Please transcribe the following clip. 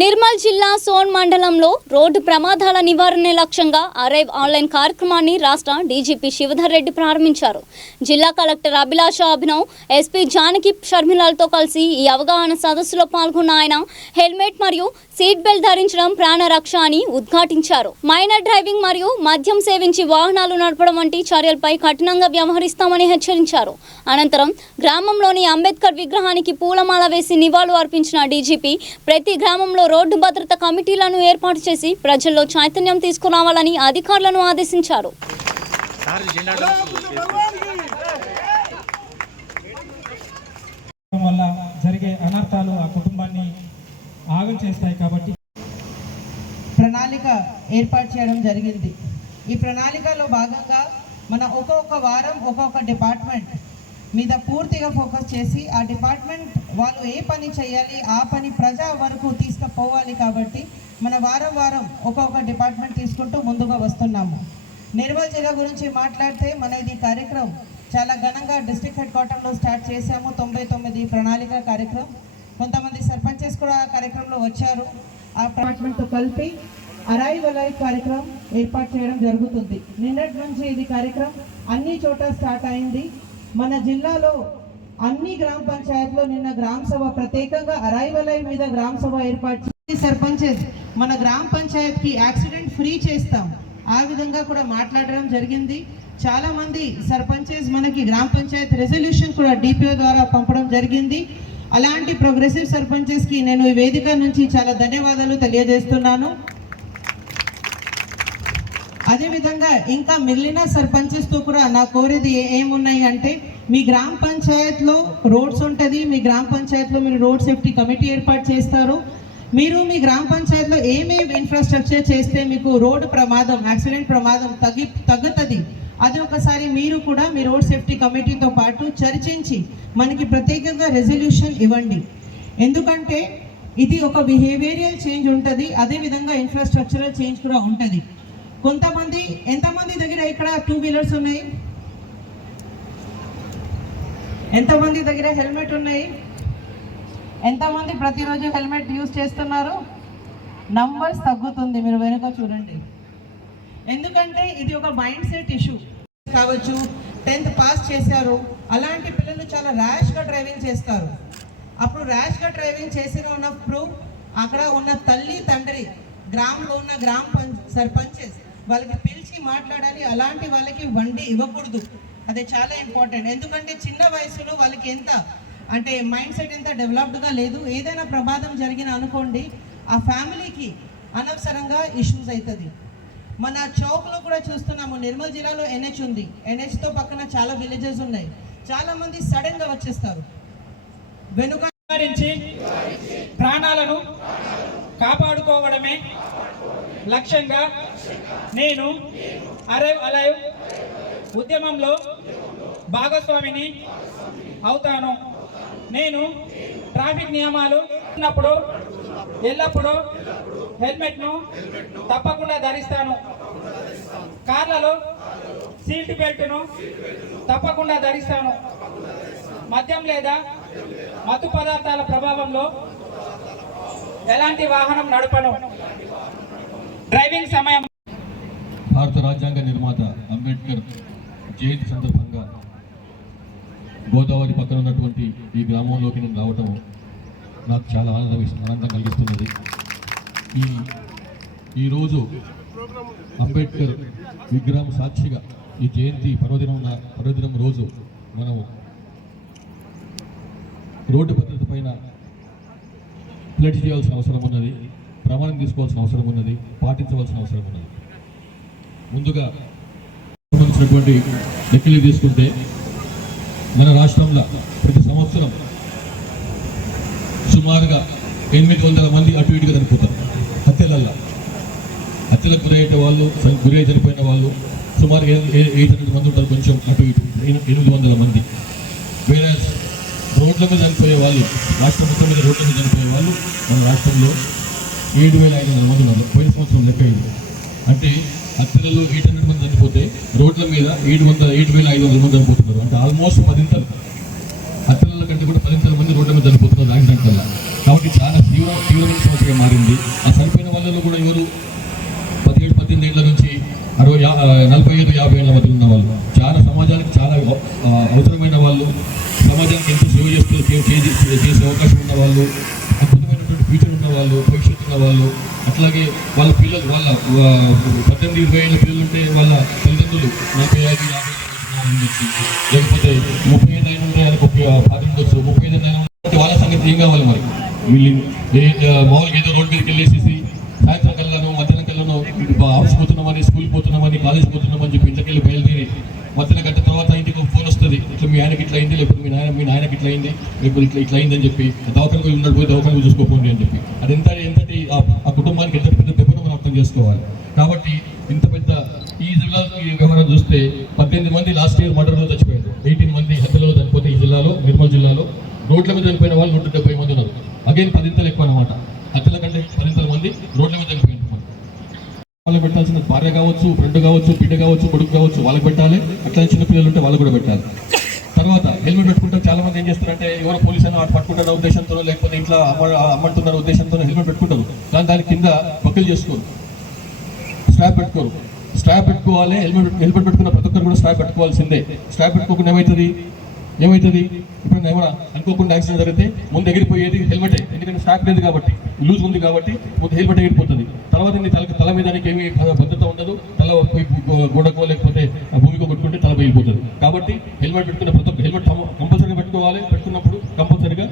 నిర్మల్ జిల్లా సోన్ మండలంలో రోడ్డు ప్రమాదాల నివారణ లక్ష్యంగా అరైవ్ ఆన్లైన్ కార్యక్రమాన్ని రాష్ట్ర డీజీపీ శివధర్ రెడ్డి ప్రారంభించారు. జిల్లా కలెక్టర్ అభిలాష అభినవ్, ఎస్పీ జానకి షర్మిలతో కలిసి ఈ అవగాహన సదస్సులో పాల్గొన్న ఆయన హెల్మెట్ మరియు సీట్ బెల్ట్ ధరించడం ప్రాణరక్ష అని ఉద్ఘాటించారు. మైనర్ డ్రైవింగ్ మరియు మద్యం సేవించి వాహనాలు నడపడం వంటి చర్యలపై కఠినంగా వ్యవహరిస్తామని హెచ్చరించారు. అనంతరం గ్రామంలోని అంబేద్కర్ విగ్రహానికి పూలమాల వేసి నివాళులు అర్పించిన డీజీపీ ప్రతి గ్రామంలో రోడ్డు భద్రత కమిటీలను ఏర్పాటు చేసి ప్రజల్లో చైతన్యం తీసుకురావాలని అధికారులను ఆదేశించారు. వల్ల జరిగే అనర్థాలు ఆ కుటుంబాన్ని ఆగం చేస్తాయి కాబట్టి ప్రణాళిక ఏర్పాటు చేయడం జరిగింది. ఈ ప్రణాళికలో భాగంగా మన ఒక్కొక్క వారం ఒక్కొక్క డిపార్ట్మెంట్ మీద పూర్తిగా ఫోకస్ చేసి ఆ డిపార్ట్మెంట్ వాళ్ళు ఏ పని చేయాలి ఆ పని ప్రజా వరకు తీసుకుపోవాలి. కాబట్టి మన వారం వారం ఒక్కొక్క డిపార్ట్మెంట్ తీసుకుంటూ ముందుగా వస్తున్నాము. నిర్మల్ జిల్లా గురించి మాట్లాడితే మన ఇది కార్యక్రమం చాలా ఘనంగా డిస్ట్రిక్ట్ హెడ్ క్వార్టర్లో స్టార్ట్ చేశాము. 99 ప్రణాళిక కార్యక్రమం. కొంతమంది సర్పంచెస్ కూడా ఆ కార్యక్రమంలో వచ్చారు. ఆ డిపార్ట్మెంట్తో కలిపి అరైవ్ కార్యక్రమం ఏర్పాటు చేయడం జరుగుతుంది. నిన్నటి నుంచి ఇది కార్యక్రమం అన్ని చోట స్టార్ట్ అయింది. మన జిల్లాలో అన్ని గ్రామ పంచాయతీలో నిన్న గ్రామ సభ ప్రత్యేకంగా అరైవ్ మీద గ్రామ సభ ఏర్పాటు చేసి సర్పంచెస్ మన గ్రామ పంచాయతీకి యాక్సిడెంట్ ఫ్రీ చేస్తాం ఆ విధంగా కూడా మాట్లాడడం జరిగింది. చాలా మంది సర్పంచెస్ మనకి గ్రామ పంచాయతీ రెజల్యూషన్ కూడా డిపిఓ ద్వారా పంపడం జరిగింది. అలాంటి ప్రోగ్రెసివ్ సర్పంచెస్కి నేను ఈ వేదిక నుంచి చాలా ధన్యవాదాలు తెలియజేస్తున్నాను. అదేవిధంగా ఇంకా మిగిలిన సర్పంచెస్తో కూడా నా కోరేది ఏమున్నాయి అంటే మీ గ్రామ పంచాయత్లో రోడ్స్ ఉంటుంది. మీ గ్రామ పంచాయత్లో మీరు రోడ్ సేఫ్టీ కమిటీ ఏర్పాటు చేస్తారు. మీరు మీ గ్రామ పంచాయత్లో ఏమేమి ఇన్ఫ్రాస్ట్రక్చర్ చేస్తే మీకు రోడ్డు ప్రమాదం యాక్సిడెంట్ ప్రమాదం తగ్గుతుంది అది ఒకసారి మీరు కూడా మీ రోడ్ సేఫ్టీ కమిటీతో పాటు చర్చించి మనకి ప్రత్యేకంగా రెజల్యూషన్ ఇవ్వండి. ఎందుకంటే ఇది ఒక బిహేవియరల్ చేంజ్ ఉంటుంది, అదేవిధంగా ఇన్ఫ్రాస్ట్రక్చరల్ చేంజ్ కూడా ఉంటుంది. కొంతమంది ఎంతమంది దగ్గర ఇక్కడ 2 వీలర్స్ ఉన్నాయి? ఎంతమంది దగ్గర హెల్మెట్ ఉన్నాయి? ఎంతమంది ప్రతిరోజు హెల్మెట్ యూజ్ చేస్తున్నారు? నంబర్స్ తగ్గుతుంది, మీరు వెనుక చూడండి. ఎందుకంటే ఇది ఒక మైండ్ సెట్ ఇష్యూ కావచ్చు. 10th పాస్ చేశారు, అలాంటి పిల్లలు చాలా ర్యాష్గా డ్రైవింగ్ చేస్తారు. అప్పుడు ర్యాష్గా డ్రైవింగ్ చేసినప్పుడు అక్కడ ఉన్న తల్లి తండ్రి గ్రామంలో ఉన్న సర్పంచెస్ వాళ్ళకి పిలిచి మాట్లాడాలి. అలాంటి వాళ్ళకి బండి ఇవ్వకూడదు, అది చాలా ఇంపార్టెంట్. ఎందుకంటే చిన్న వయసులో వాళ్ళకి ఎంత అంటే మైండ్ సెట్ ఎంత డెవలప్డ్గా లేదు. ఏదైనా ప్రమాదం జరిగిన అనుకోండి ఆ ఫ్యామిలీకి అనవసరంగా ఇష్యూస్ అవుతుంది. మన చౌక్లో కూడా చూస్తున్నాము, నిర్మల్ జిల్లాలో NH ఉంది. NHతో పక్కన చాలా విలేజెస్ ఉన్నాయి. చాలామంది సడన్గా వచ్చేస్తారు. వెనుక ప్రాణాలను కాపాడుకోవడమే లక్ష్యంగా నేను అరైవ్ ఉద్యమంలో భాగస్వామిని అవుతాను. నేను ట్రాఫిక్ నియమాలు ఉన్నప్పుడు ఎల్లప్పుడూ హెల్మెట్ను తప్పకుండా ధరిస్తాను. కార్లలో సీట్ బెల్ట్ను తప్పకుండా ధరిస్తాను. మద్యం లేదా మత్తు పదార్థాల ప్రభావంలో ఎలాంటి వాహనం నడపను. డ్రైవింగ్ సమయం భారత రాజ్యాంగ నిర్మాత అంబేద్కర్ జయంతి సందర్భంగా గోదావరి పక్కన ఉన్నటువంటి ఈ గ్రామంలోకి నేను రావటం నాకు చాలా ఆనందం కలిగిస్తున్నది. ఈరోజు అంబేద్కర్ విగ్రహం సాక్షిగా ఈ జయంతి పర్వదినం రోజు మనం రోడ్డు భద్రత పైన ప్లెడ్జ్ చేయాల్సిన అవసరం ఉన్నది, ప్రమాణం తీసుకోవాల్సిన అవసరం ఉన్నది, పాటించవలసిన అవసరం ఉన్నది. ముందుగా సంబంధించినటువంటి లెక్కలు తీసుకుంటే మన రాష్ట్రంలో ప్రతి సంవత్సరం సుమారుగా 800 మంది అటు ఇటుగా చనిపోతారు. హత్యలకు గురై చనిపోయిన వాళ్ళు సుమారు 800 మంది ఉంటారు, కొంచెం అటు ఇటు 800 మంది. వేరే రోడ్ల మీద చనిపోయే వాళ్ళు, రాష్ట్రం మొత్తం మీద రోడ్ల మీద చనిపోయే వాళ్ళు మన రాష్ట్రంలో 7,500 మంది ఉన్నారు. పోయిన సంవత్సరం లెక్క ఇది. అంటే హత్యలలో 800 మంది చనిపోతే రోడ్ల మీద 7,500 మంది చనిపోతున్నారు. అంటే ఆల్మోస్ట్ 10 హత్యల కంటే కూడా 10 మంది మంది రోడ్ల మీద చనిపోతున్నారు యాక్సిడెంట్ వల్ల. కాబట్టి చాలా తీవ్రమైన సమస్యగా మారింది. ఆ చనిపోయిన వాళ్ళలో కూడా ఎవరు 17-18 ఏళ్ల నుంచి 45-50 ఏళ్ల మధ్య ఉన్న వాళ్ళు, చాలా సమాజానికి చాలా అవసరమైన వాళ్ళు, సమాజానికి ఎంతో సేవ చేసే అవకాశం ఉన్న వాళ్ళు, అద్భుతమైనటువంటి ఫ్యూచర్ ఉన్న వాళ్ళు, భవిష్యత్తు ఉన్న వాళ్ళు, అట్లాగే వాళ్ళ పిల్లలు, వాళ్ళ 18-20 ఏళ్ళ పిల్లలు ఉంటే వాళ్ళ తల్లిదండ్రులు 45-50 లేకపోతే 35 అయినా ఉంటే ఆయనకు పాత ఉండొచ్చు, 35 అయినా వాళ్ళ సంగతి ఏం కావాలి మరి? వీళ్ళు మామూలుగా ఏదో రోడ్డు మీదకి వెళ్ళేసేసి సాయంత్రం కల్లాను మధ్యాహ్నం కల్లాను ఆఫీస్ పోతున్నామని, స్కూల్కి పోతున్నామని, కాలేజ్ పోతున్నామని చెప్పి ఇంటికి వెళ్ళి బయలుదేరి మధ్యాహ్నం గంట తర్వాత ఇంటికి ఒక ఫోన్ వస్తుంది, ఇట్లా మీ ఆయనకి ఇట్లా అయింది, లేకపోతే మీ నాయనకి ఇట్లా అయింది, లేకపోతే ఇట్లా అయింది అని చెప్పి దవాఖానకు ఉన్నాడు, పోయి దవాఖానకు చూసుకోపోండి అని చెప్పి. అది ఎంతటి ఆ కుటుంబానికి ఎంత పెద్ద దెబ్బను మనం అర్థం చేసుకోవాలి. కాబట్టి ఇంత పెద్ద ఈ జిల్లాలో ఈ వ్యవహారం చూస్తే 18 మంది లాస్ట్ ఇయర్ మర్డర్లో చచ్చిపోయారు, 18 మంది హత్యలో చనిపోతే ఈ జిల్లాలో, నిర్మల్ జిల్లాలో రోడ్ల మీద చనిపోయిన వాళ్ళు 170 మంది ఉన్నారు. అగైన్ 10 ఎక్కువ అనమాట. హత్యల కంటే 10 మంది రోడ్ల మీద చనిపోయిన వాళ్ళకి పెట్టాల్సిన భార్య కావచ్చు, ఫ్రెండ్ కావచ్చు, బిడ్డ కావచ్చు, కొడుకు కావచ్చు, వాళ్ళకి పెట్టాలి. అట్లా చిన్న పిల్లలు ఉంటే వాళ్ళకి కూడా పెట్టాలి. తర్వాత హెల్మెట్ పెట్టుకుంటే చాలా మంది ఏం చేస్తారంటే ఎవరో పోలీసు అని పట్టుకుంటున్న ఉద్దేశంతో, లేకపోతే ఇంట్లో అమ్మంటున్న ఉద్దేశంతో హెల్మెట్ పెట్టుకుంటారు, కానీ దాని కింద బకిల్ చేసుకోరు, స్ట్రాప్ పెట్టుకోరు. స్ట్రాప్ పెట్టుకోవాలి. హెల్మెట్ పెట్టుకున్న ప్రతి ఒక్కరు కూడా స్ట్రాప్ పెట్టుకోవాల్సిందే. స్ట్రాప్ పెట్టుకోకుండా ఏమవుతుంది ఇప్పుడు ఏమైనా అనుకోకుండా యాక్సిడెంట్ జరిగితే ముందు ఎగిరిపోయేది హెల్మెటే, ఎందుకంటే స్ట్రాప్ లేదు కాబట్టి, లూజ్ ఉంది కాబట్టి ముందు హెల్మెట్ ఎగిరిపోతుంది. తర్వాత నీ తల మీద ఏమి భద్రత ఉండదు, తల గోడకో లేకపోతే భూమికో కొట్టుకుంటే తల వెళ్ళిపోతుంది. కాబట్టి హెల్మెట్ పెట్టుకున్న ప్రతి ఒక్క హెల్మెట్ కంపల్సరీగా పెట్టుకోవాలి. పెట్టుకున్నప్పుడు కంపల్సరీగా